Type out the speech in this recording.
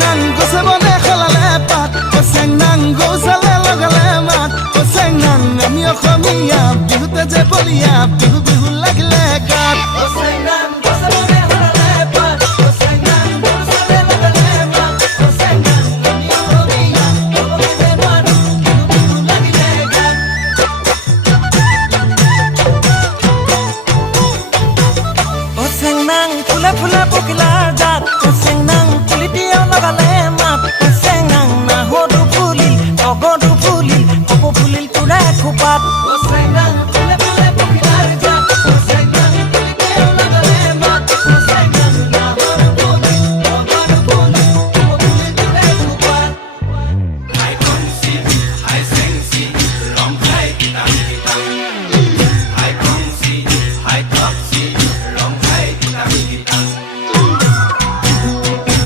নাং গোছে বনে খলালে পাত চেং নাং গৌচালে লগালে মাত চেং নাং আমি অসমীয়া বিহুতে যে বলিয়া বিহু বিহু